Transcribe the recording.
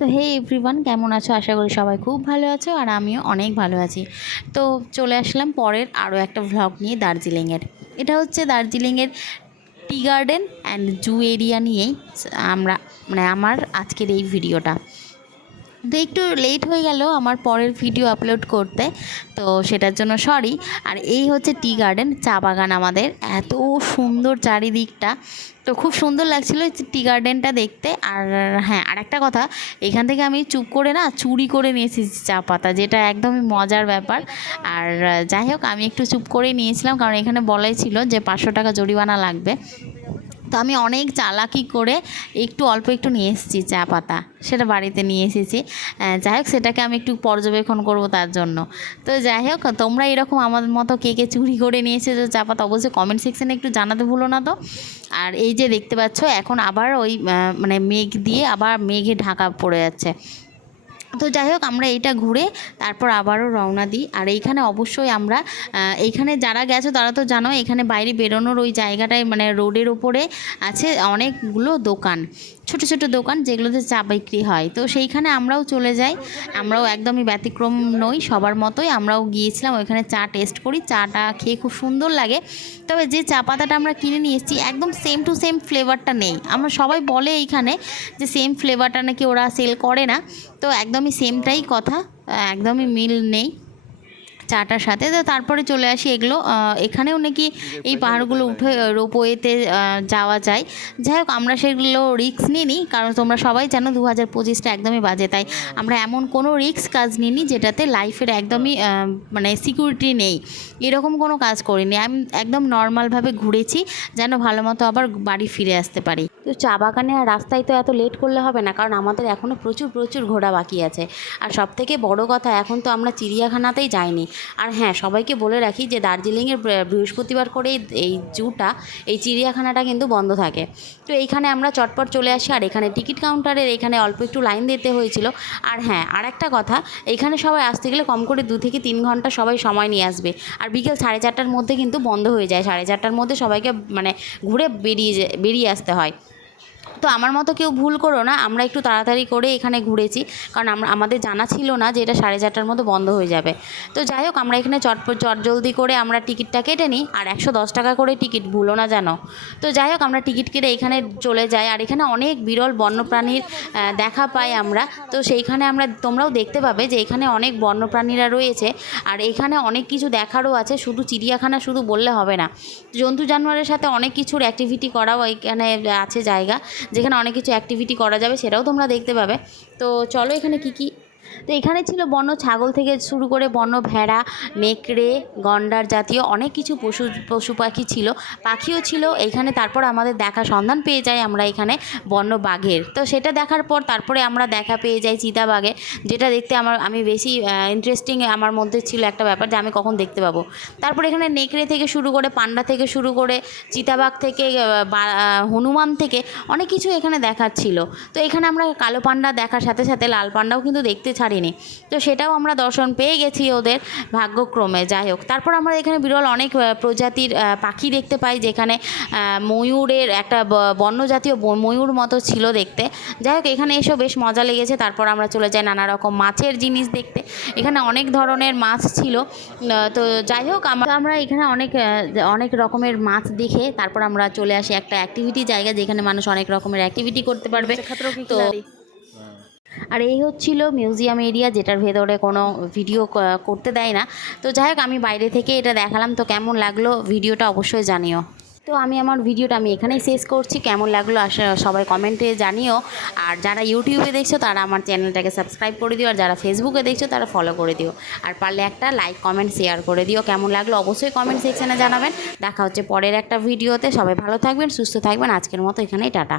তো হে এভরিওয়ান, কেমন আছো? আশা করি সবাই খুব ভালো আছো আর আমিও অনেক ভালো আছি। তো চলে আসলাম পরের আরও একটা ভ্লগ নিয়ে দার্জিলিংয়ের। এটা হচ্ছে দার্জিলিংয়ের tea garden and zoo area নিয়েই আমরা আমার আজকের এই ভিডিওটা। তো একটু লেট হয়ে গেল আমার পরের ভিডিও আপলোড করতে, তো সেটার জন্য সরি। আর এই হচ্ছে টি গার্ডেন, চা বাগান আমাদের, এত সুন্দর চারিদিকটা। তো খুব সুন্দর লাগছিলো টি গার্ডেনটা দেখতে। আর হ্যাঁ, আর একটা কথা, এখান থেকে আমি চুপ করে না চুরি করে নিয়ে এসেছি চা পাতা, যেটা একদমই মজার ব্যাপার। আর যাই হোক, আমি একটু চুপ করেই নিয়েছিলাম, কারণ এখানে বলাই ছিল যে 500 টাকা জরিমানা লাগবে। তো আমি অনেক চালাকি করে অল্প একটু নিয়ে এসেছি চা পাতা, সেটা বাড়িতে নিয়ে এসেছি। যাই হোক, সেটাকে আমি একটু পর্যবেক্ষণ করব তার জন্য। তো যাই হোক, তোমরা এরকম আমার মতো কে কে চুরি করে নিয়ে এসেছো চা পাতা, অবশ্যই কমেন্ট সেকশানে একটু জানাতে ভুলো না তো। আর এই যে দেখতে পাচ্ছ, এখন আবার ওই মেঘ দিয়ে আবার মেঘে ঢাকা পড়ে যাচ্ছে। তো যাই হোক, আমরা এইটা ঘুরে তারপর আবারও রওনা দিই। আর এইখানে অবশ্যই আমরা এইখানে যারা গেছো তারা তো জানো, এখানে বাইরে বেরোনোর ওই জায়গাটায় রোডের ওপরে আছে অনেকগুলো দোকান, ছোট ছোট দোকান, যেগুলোতে চা বিক্রি হয়। তো সেইখানে আমরাও চলে যাই, আমরাও একদমই ব্যতিক্রম নই, সবার মতোই আমরাও গিয়েছিলাম ওইখানে চা টেস্ট করি। চাটা খেয়ে খুব সুন্দর লাগে। তবে যে চা পাতাটা আমরা কিনে নিয়ে এসেছি, একদম সেম টু সেম ফ্লেভারটা নেই। আমরা সবাই বলে এইখানে যে সেম ফ্লেভারটা নাকি ওরা সেল করে না, তো একদমই সেমটাই কথা, একদমই মিল নেই চাটার সাথে। তো তারপরে চলে আসি এগুলো, এখানেও নাকি এই পাহাড়গুলো উঠে রোপওয়েতে যাওয়া যায়। যাই হোক, আমরা সেগুলো রিস্ক নিইনি, কারণ তোমরা সবাই জানো 2025টা একদমই বাজে, তাই আমরা এমন কোনো রিস্ক কাজ নিইনি যেটাতে লাইফের একদমই সিকিউরিটি নেই, এরকম কোনো কাজ করিনি। আমি একদম নর্মালভাবে ঘুরেছি, যেন ভালো মতো আবার বাড়ি ফিরে আসতে পারি। তো চা বাগানে আর রাস্তায় তো এত লেট করলে হবে না, কারণ আমাদের এখনও প্রচুর প্রচুর ঘোরা বাকি আছে। আর সবথেকে বড় কথা, এখন তো আমরা চিড়িয়াখানাতেই যাইনি। আর হ্যাঁ, সবাইকে বলে রাখি যে দার্জিলিংয়ের বৃহস্পতিবার করে এই জুটা, এই চিড়িয়াখানাটা কিন্তু বন্ধ থাকে। তো এইখানে আমরা চটপট চলে আসি। আর এখানে টিকিট কাউন্টারের এখানে অল্প একটু লাইন দিতে হয়েছিল। আর হ্যাঁ, আর একটা কথা, এখানে সবাই আসতে গেলে কম করে 2 থেকে 3 ঘন্টা সবাই সময় নিয়ে আসবে। আর বিকেল 4:30টার মধ্যে কিন্তু বন্ধ হয়ে যায়, 4:30টার মধ্যে সবাইকে ঘুরে বেরিয়ে আসতে হয়। তো আমার মতো কেউ ভুল করো না, আমরা একটু তাড়াতাড়ি করে এখানে ঘুরেছি, কারণ আমাদের জানা ছিল না যে এটা 4:30টার মধ্যে বন্ধ হয়ে যাবে। তো যাই হোক, আমরা এখানে জলদি করে আমরা টিকিটটা কেটে নিই। আর 110 টাকা করে টিকিট, ভুলো না জানো। তো যাই হোক, আমরা টিকিট কেটে এখানে চলে যাই। আর এখানে অনেক বিরল বন্যপ্রাণীর দেখা পাই আমরা। তো সেইখানে তোমরাও দেখতে পাবে যে এখানে অনেক বন্যপ্রাণীরা রয়েছে। আর এখানে অনেক কিছু দেখারও আছে, শুধু চিড়িয়াখানা শুধু বললে হবে না, জন্তু জানোয়ারের সাথে অনেক কিছুর অ্যাক্টিভিটি করাও এখানে আছে জায়গা, যেখানে অনেক কিছু অ্যাক্টিভিটি করা যাবে, সেটাও তোমরা দেখতে পাবে। তো চলো, এখানে কি তো এখানে ছিল বন্য ছাগল থেকে শুরু করে বন্য ভেড়া, নেকড়ে, গন্ডার জাতীয় অনেক কিছু পশু পাখি ছিল, পাখিও ছিল এইখানে। তারপর আমাদের দেখা সন্ধান পেয়ে যাই আমরা এখানে বন্য বাঘের। তো সেটা দেখার পর তারপরে আমরা দেখা পেয়ে যাই চিতাবাঘে, যেটা দেখতে আমি বেশি ইন্টারেস্টিং আমার মধ্যে ছিল একটা ব্যাপার, যে আমি কখন দেখতে পাবো। তারপর এখানে নেকড়ে থেকে শুরু করে, পান্ডা থেকে শুরু করে, চিতাবাঘ থেকে হনুমান থেকে অনেক কিছু এখানে দেখার ছিল। তো এখানে আমরা কালো পান্ডা দেখার সাথে সাথে লাল পান্ডাও কিন্তু দেখতে ছাড়িনি, তো সেটাও আমরা দর্শন পেয়ে গেছি ওদের ভাগ্যক্রমে। যাই হোক, তারপর আমরা এখানে বিরল অনেক প্রজাতির পাখি দেখতে পাই, যেখানে ময়ূরের একটা বন্য জাতীয় ময়ূর মতো ছিল দেখতে। যাই হোক, এখানে এসেও বেশ মজা লেগেছে। তারপর আমরা চলে যাই নানা রকম মাছের জিনিস দেখতে, এখানে অনেক ধরনের মাছ ছিল। তো যাই হোক, আমরা এখানে অনেক রকমের মাছ দেখে তারপর আমরা চলে আসি একটা অ্যাক্টিভিটি জায়গা, যেখানে মানুষ অনেক রকমের অ্যাক্টিভিটি করতে পারবে। তো আর এই হচ্ছিল মিউজিয়াম এরিয়া, যেটার ভেতরে কোনো ভিডিও করতে দেয় না। তো যাই হোক, আমি বাইরে থেকে এটা দেখালাম। তো কেমন লাগলো ভিডিওটা অবশ্যই জানিও। তো আমি আমার ভিডিওটা এখানেই শেষ করছি। কেমন লাগলো সবাই কমেন্টে জানিও। আর যারা ইউটিউবে দেখছো তারা আমার চ্যানেলটাকে সাবস্ক্রাইব করে দিও, আর যারা ফেসবুকে দেখছো তারা ফলো করে দিও। আর পারলে একটা লাইক কমেন্ট শেয়ার করে দিও। কেমন লাগলো অবশ্যই কমেন্ট সেকশানে জানাবেন। দেখা হচ্ছে পরের একটা ভিডিওতে। সবাই ভালো থাকবেন, সুস্থ থাকবেন। আজকের মতো এখানেই টাটা।